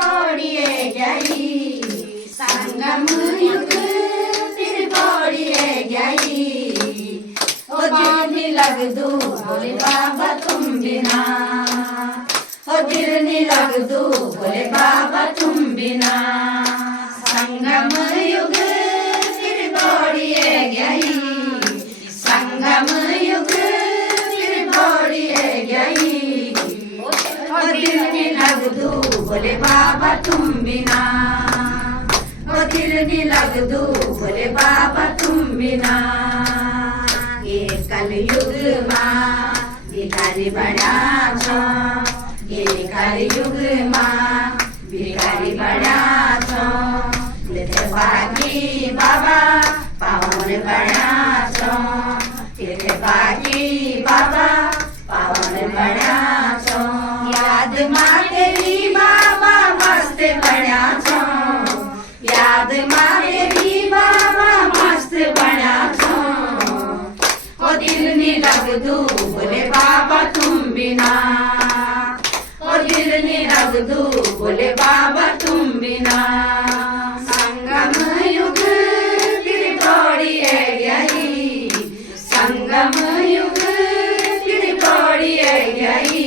पौड़िए गई, संगम युग फिर पौड़िए गई। ओ दिल नहीं लग दू बोले बाबा तुम बिना, ओ दिल नहीं लग दू बोले बाबा तुम बिना। संगम युग फिर पौड़िए गई, संगम युग फिर पौड़िए गई। ओ दिल नहीं लग दू बोले बाबा तुम बिना, ओ दिल नहीं लग दू बोले बाबा तुम बिना। ये कलयुग माँ भिखारी बड़ा छो, ये कलयुग माँ भिखारी बड़ा छो। लेते बाकी बाबा पावन बड़ा छो, लेते बाकी बाबा पावन बड़ा छो। याद माँ तेरी बाबा मस्त बड़ा छो, याद माँ तेरी बाबा मस्त बड़ा छो। ओ दिल नहीं लग दू बोले बाबा तुम बिना, ओ दिल नहीं लग दू बोले बाबा तुम बिना। संगम युग फिर पौड़िए गई, संगम युग फिर पौड़िए गई।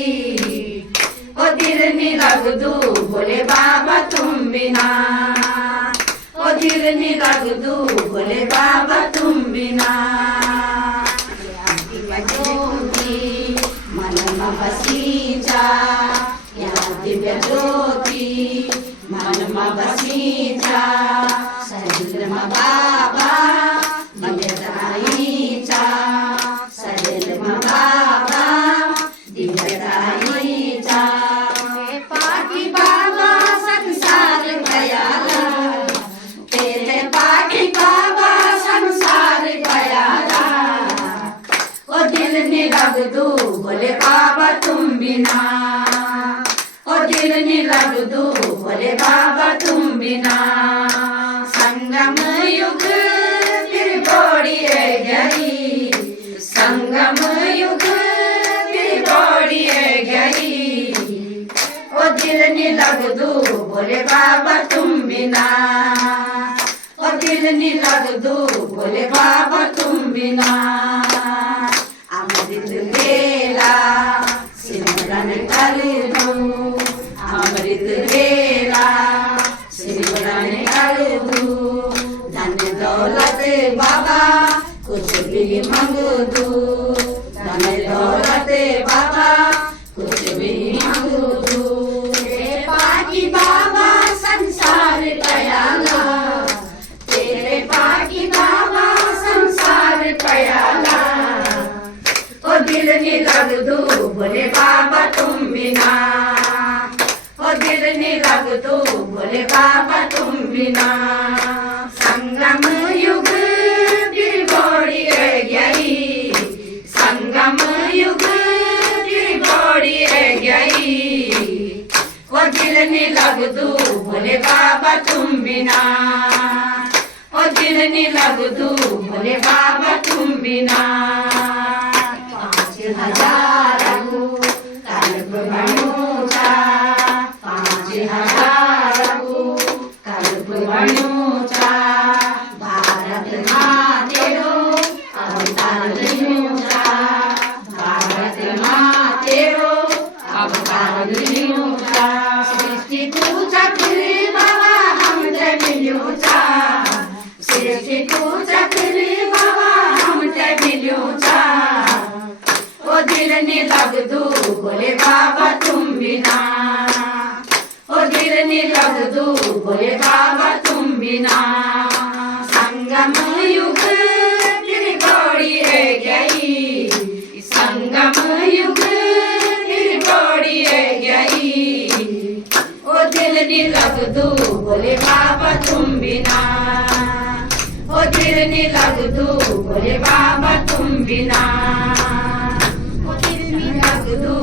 ओ दिल नहीं लग दू बोले बाबा तुम बिना, ओ दिल नहीं लग दू बोले बाबा तुम बिना। ज्योति मन में बसी जा, या दिव्य ज्योति मन में बसी जा। शरीर में बाबा दिव्यताई जा, शरीर में बाबा दिव्यताई जा। पाकी बाबा संसार भयाला, तेरे पाकी बाबा संसार भयाला। ओ दिल नहीं लग दू बोले बाबा तुम बिना, ओ दिल नहीं लग दू बोले बाबा तुम बिना। संगम युग फिर पौड़िए गई, संगम युग फिर पौड़िए गई। ओ दिल नहीं लग दू बोले बाबा तुम बिना, ओ दिल नहीं लग दू बोले बाबा तुम बिना। अमृत वेला सिमरन कर दू, अमृत वेला सिमरन कर दू। धन दौलत बाबा कुछ भी मांग दू, धन दौलत बाबा कुछ भी मांग दू। तेरे पाकी बाबा संसार दयाला, तेरे पाकी बाबा संसार दयाला। ओ दिल नहीं लग दू बोले बाबा तुम बिना, ओ दिल नहीं लग दू बोले बाबा तुम बिना। संगम युग फिर पौड़िए गई, संगम युग फिर पौड़िए गई। ओ दिल नहीं लग दू बोले बाबा तुम बिना, ओ दिल नहीं लग दू बोले बाबा तुम बिना। 5000 कल्प बणूचा, 5000 कल्प बणूचा। भारत मातेरो अवतार लियूचा, भारत मातेरो अवतार लियूचा। सृष्टि तुझा फिर बाबा हम ते मिलूचा, सृष्टि तुझा फिर बाबा हम ते मिलूचा। ओ दिल नहीं लग दू बोले बाबा तुम बिना, ओ दिल नहीं लग दू बोले बाबा तुम बिना। संगम युग फिर पौड़िए गई, संगम युग फिर पौड़िए गई। ओ दिल नहीं लग दू बोले बाबा तुम बिना, ओ दिल नहीं लग दू बोले बाबा तुम बिना। ओ दिल नहीं लग दू